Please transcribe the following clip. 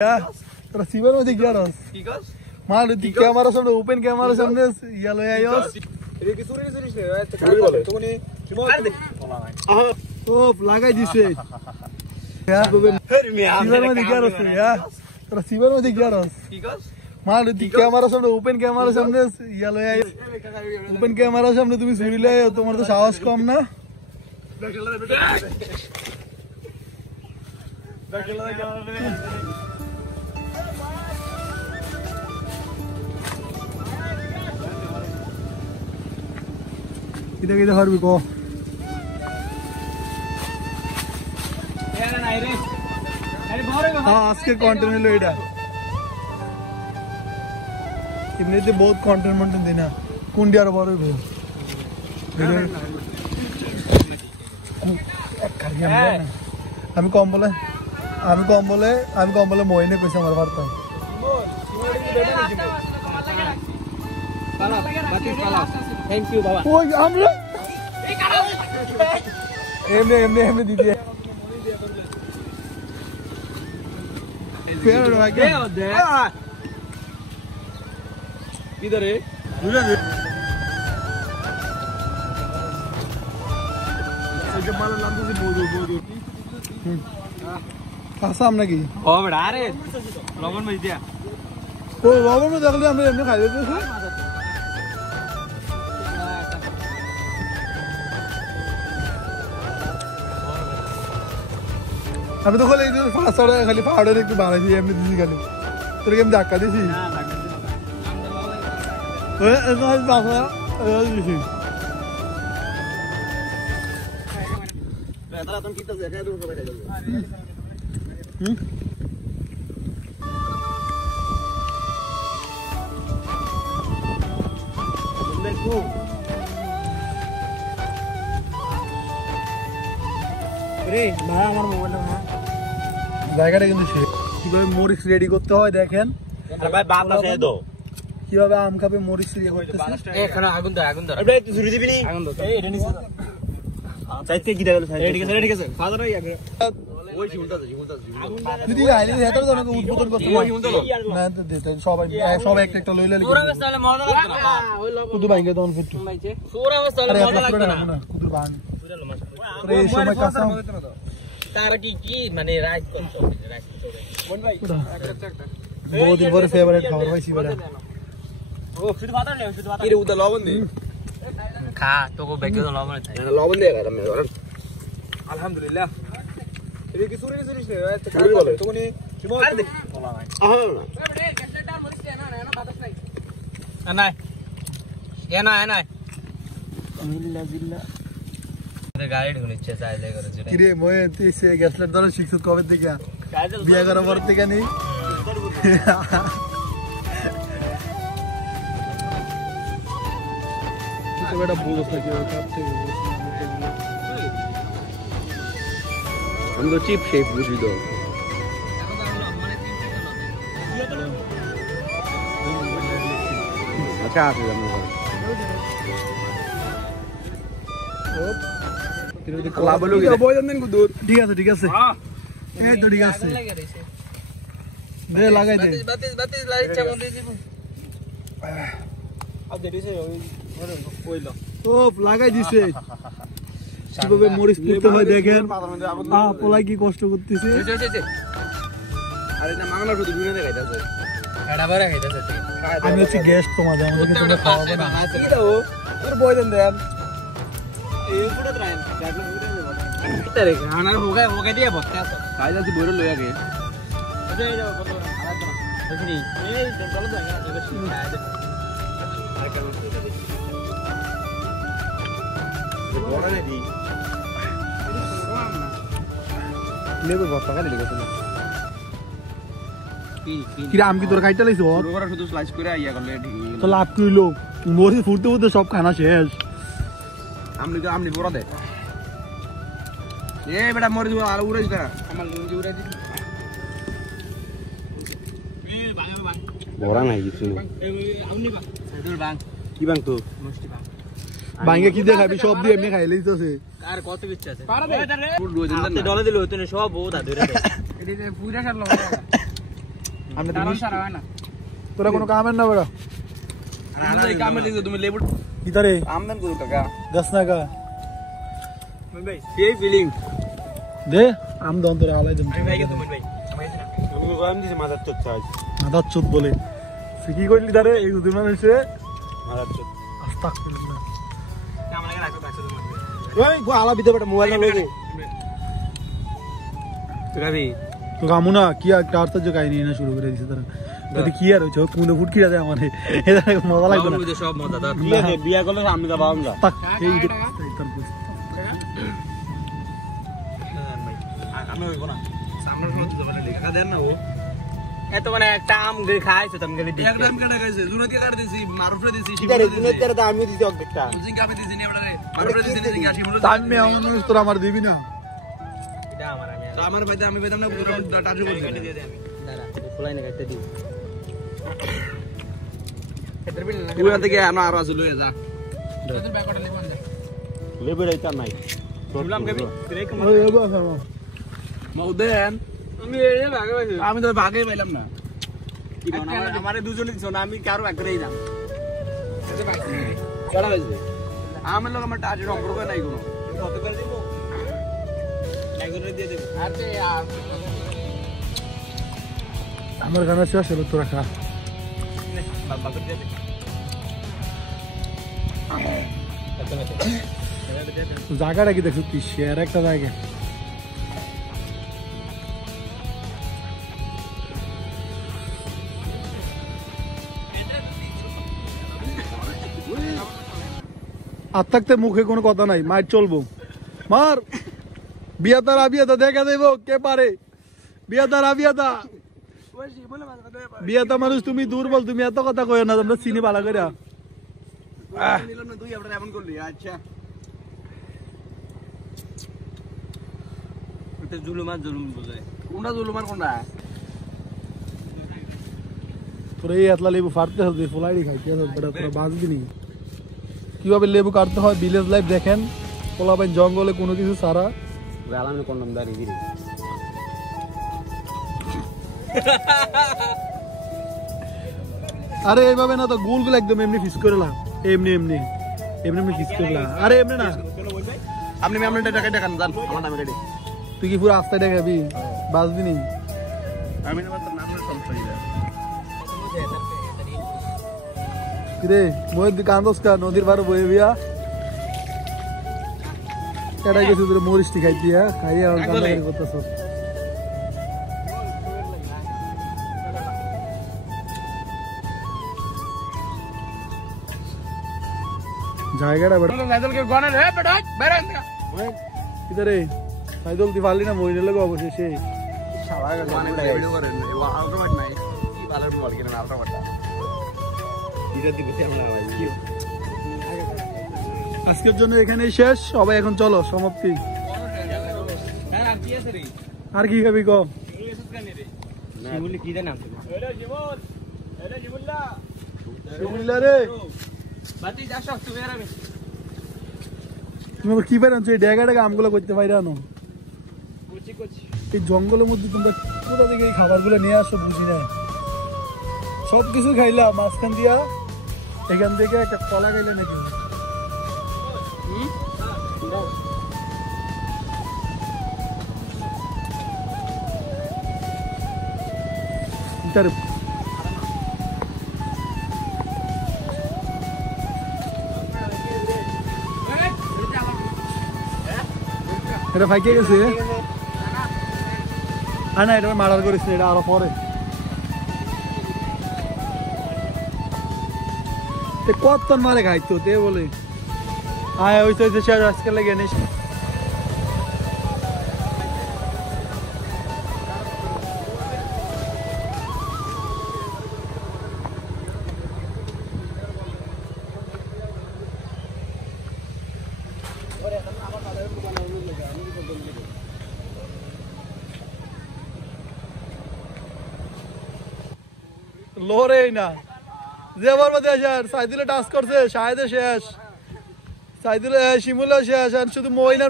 তোরা সিবার মধ্যে কি আরস কি কস মাল দি ক্যামেরা সামনে ওপেন ক্যামেরা সামনে ইয়ালো আইস এটা কি চুরি জিনিস রে চুরি বলে তুমি ও লাগাই দিছে সিবার মধ্যে কি আরস তোরা সিবার মধ্যে কি আরস কি কস মাল দি ক্যামেরা সামনে ওপেন ক্যামেরা সামনে ইয়ালো আইস ওপেন ক্যামেরা সামনে তুমি চুরিলে তোমার তো সাহস কম না kita kita harus biko আজকে কন্টেন্ট হলো এটা এমনিতে বহুত কন্টেন্ট মন্টেন্ট দিই না কোনটি আরো বড় হইব আমি কম বলে মইনে কইছে আমার পারতাম থ্যাংক ইউ বাবা ওই আমরা এমনি দিদি ফের আগে किधर है जब माला लांदू से बोल আসাম নাকি ओ बड़ा रे लवण में दिया ও লবণ মধ্যে দেখলে আমরা এমনি খাই দিতেছি আমি তো খালি খালি পাউডার একটু বানাইছি এমনি দিছি খালি তোর কি আমি ধাক্কা দিছি জায়গাটা কিন্তু কিভাবে মরিচ রেডি করতে হয় দেখেন কিভাবে আম খাবে মরিচ রেডি করতেছে আগুন ধর একটু ঝুড়ি দিবি নি আগুন ধর এই এটা নিছ চাইতে কি দেখালো ঠিক আছে ফাদার আই আগে ওই ঝুলতা যদি আইলে হেতার জন্য উদ্বোধন করতে হয় না দিতে সবাই একটা লইলে পুরো বস্তালে মজা লাগতো না কুদু ভাইকে দন ফুটু পুরো বস্তালে মজা লাগতো না কুদু ভাঙ এই সময় কাঁচা তারা কি মানে রাইস করছো রাইস কোন ভাই বহুত দিন পরে ফেভারিট খাবার পাইছি বড় ও শুধু বাতার নেই শুধু বাতার কি রে উদা লবণ দে খা তোকে বেকে তো লবণ চাই লবণ দে গা তুমি আলহামদুলিল্লাহ এটা কি চুরি রে চুরি বলে তুমি আর দে নাই নাই মিল্লা জিল্লা গাড়ি ঢুকছে চাইলে করে কি রে মই তুই সে গ্যাসলেট ধরে শিক্ষক কবে থেকে বিয়ে করার পর থেকে নি তো বেটা বুঝছ না কি কাটতে हम तो चिप शेप बुझी दो अच्छा आ गया हम লাভ হলো কি বয়ন দেন কো দূর ঠিক আছে এই তো ঠিক আছে দে লাগাই দে বাতিস লাইট চামন দিয়ে দিব আ দেরিছে কইলো ও লাগাই দিছে কিভাবে মরিচ পুড়তে হয় দেখেন পোলাই কি কষ্ট করতেছে আরে না মাংলা শুধু ঘুরে দেখাইতাছে এডা বারে খাইতাছে আমি হচ্ছে গেস্ট তোমাদের আমাদেরকে তোমরা খাওয়াবে না কি দাও তোর বয়ন দেন এই পুরো ট্রাইন তারে খানার হোগা দিয়ে বসতে আছে খাই যাচ্ছি বইরে লইয়া গে আচ্ছা এই যাও কত খারাপ না বুঝলি এই চলো তো এখানে বেশি খাই দে আর কেন বড় রে দি লেবু বস্তা খালি লিখে তুমি কি আম কি তোর কাইটা লাইছো পুরো শুধু স্লাইস করে আইয়া করলে ঠিক তো লাভ কি হইলো মরিচ ফুটতে সব খানা শেষ আমনি বড় দে এ বেটা মরে দিব আর উড়াই করা আমার লুঙ্গি উড়াই দি বড়া নাই কিছু আমনি বা সেদুর বাং কি বাং তো মিষ্টি বাং ভাঙ্গে কি দেখাবি সব দিয়ে এমনি খাইলে দিতেছে আর কত ইচ্ছা আছে পারা দে ফুল রোজ দিন ডলে দিল হইতো না সব বহুত ধরে দে এদিকে পুরা সার লাগা আমরা তো মিষ্টি তোরা কোনো কামের না বেড়া এই কামে দিছো তুমি লেবু ভিতরে আমদান করো টাকা দশ না কা ভাই সেই ফিলিং দে আম দন তোরা আলাই দেন আমি ভাইকে তুমি ভাই আমি গরম দিছি মাথার চোট চাই মাদার চোদ বলে সে কি করলি তারে এই দুদিন মানুষে মাথার চোট আস্তাগফিরুল্লাহ আমরা রাখো তুমি ওই গো আলা ভিতরে একটা মোবাইল না লোগো তো গাবি তো কামুনা কি একটা আর্থজ কাহিনী না শুরু করে দিছে তারা তাতে কি আর হইছে কোন ফুটকি রাতে আমারে এটা মজা লাগবে না সব মজা দাও কি আছে বিয়া করলে সামনে যাবা আমরা তাক এই তার বুঝ আমি হইব না সামনের ফ্লোর তো বলে টাকা দেন না ও এত মানে একটা আম গড়ি খাইছো তুমি গলি একটা আম কাটা খাইছে জুনাতি কাটা দিছি মারুফরে দিছি কিটারে গুণের দ্বারা আমি দিছি অর্ধেকটা জিঙ্গা আমি দিছি নি আপনারে মারুফরে দিছি নি জিঙ্গা শিমুল আমি মানুষ তোরা আমার দিবি না এটা আমার আমি তো আমার ভাইতে আমি বেদম না টাটু করে কেটে দিয়ে দে আমি দাঁড়া ফুলাই না কেটে দিই তুই আনতে গিয়ে আনো আর আসল হয়ে যা তোদের ব্যাকটা লিখুন দে লেবে রাইতা নাই বললাম কবি ব্রেক ওই এগো আছে মউদেন আমি এই ভাগে পাইছি আমি তো ভাগে পাইলাম না কি বানা আমারে দুজনে দিছ না আমি কারো ভাগ করেই যাম এটা পাইছি কড়া পাইছি আমার লোক আমার টাচ সম্পর্ক নাই কোনো কত করে দিব একজনের দিয়ে দেব আরে আমার গানা শেষ হলো তোরা খা বাবা করে দিয়ে দে জায়গাটা কি দেখছো তুই শেয়ার একটা জায়গা আর থাকতে মুখে কোনো কথা নাই মার চলবো মার বিয়াতার আবিয়াতা দেখা দেব কে পারে বিয়াতার আবিয়াতা বিয়াতা মানুষ তুমি দুর্বল তুমি এত কথা কয় না তোমরা চিনি ভালো করে নিলাম না তুই আমরা এমন করলি আচ্ছা এটা জুলুম বোঝায় কোনটা জুলুম আর কোনটা তোরা এই এতলা লেবু ফাটতে হবে ফোলাই খাইতে হবে বড় তোরা বাঁচবি নি কিভাবে লেবু কাটতে হয় ভিলেজ লাইফ দেখেন পোলাপাইন জঙ্গলে কোনো কিছু সারা গালামে কন্ডম দাঁড়িয়ে দিই আরে এইভাবে না তো গোলগুলো একদম এমনি ফিস করে লাম এমনি এমনি এমনি এমনি ফিস করে লাম আরে এমনি না আপনি আপনি টাকা টাকা জান আমার নামে রেডি তুই কি পুরো রাস্তায় দেখাবি বাঁচবি নি আমি না তো নামের সমস্যা হইছে রে মই কান্দস কা নদীর পারে বয়ে বিয়া এটা গেছে তোর মরিষ্টি খাই দিয়া খাইয়া আর কান্না করতেছ জায়গাটা বড় নাইদলকে গনে রে বেটা বেরেন ইদারে সাইদল দি ফালি না মইরে লাগো অবশেষে শালা গনে ভিডিও করেন আলট্রামাট নাই কি ভালো বল কিনা আলট্রামাটটা এটা দিতে আমরা ভাই কি আজকের জন্য এখানেই শেষ সবাই এখন চলো সমাপ্তি আর কি খাবি কম শিমুলি কি জানাম রে বাতি যা সব তুমি আর আমি তুমি কি পারেন এই ড্যাগাটাকে আমগুলো করতে পারি না এই জঙ্গলের মধ্যে তোমরা কোথা থেকে এই খাবারগুলো নিয়ে আসো বুঝি না সবকিছু খাইলাম মাঝখান দিয়া এখান থেকে একটা কলা খাইলে নাকি এটা ফাইকে গেছে আর না এটা মার্ডার করেছে এটা আরো পরে কত মারে খাইতো তে বলে আয় ওই তো আজকাল লাগে নিস লোরে না যে বলবো দেশের সাইদুলে টাচ করছে শাহেদে শেষ সাইদুলে শিমুলে শেষ শুধু মহিলা